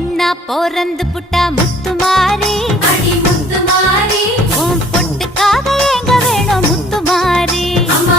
பொண்ணா போறந்து புட்டா முத்துமாரி அடி முத்துமாரி உன் பொட்டுக்காக எங்க வேணும் முத்துமாரி அம்மா